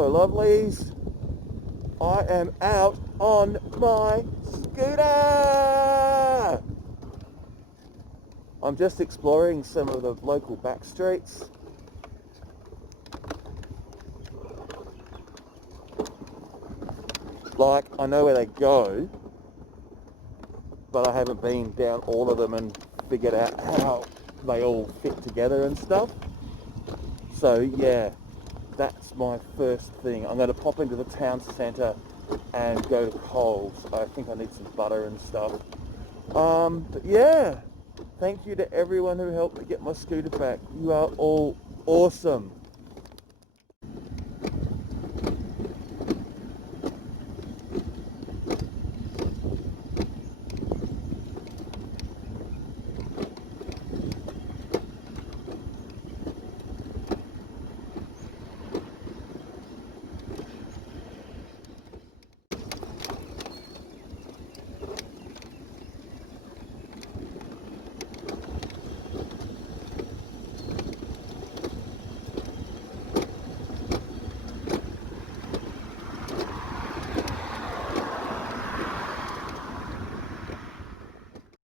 Hello lovelies, I am out on my scooter! I'm just exploring some of the local back streets. Like, I know where they go, but I haven't been down all of them and figured out how they all fit together and stuff. So yeah, that's my first thing. I'm going to pop into the town centre and go to Coles. I think I need some butter and stuff. But yeah, thank you to everyone who helped me get my scooter back. You are all awesome.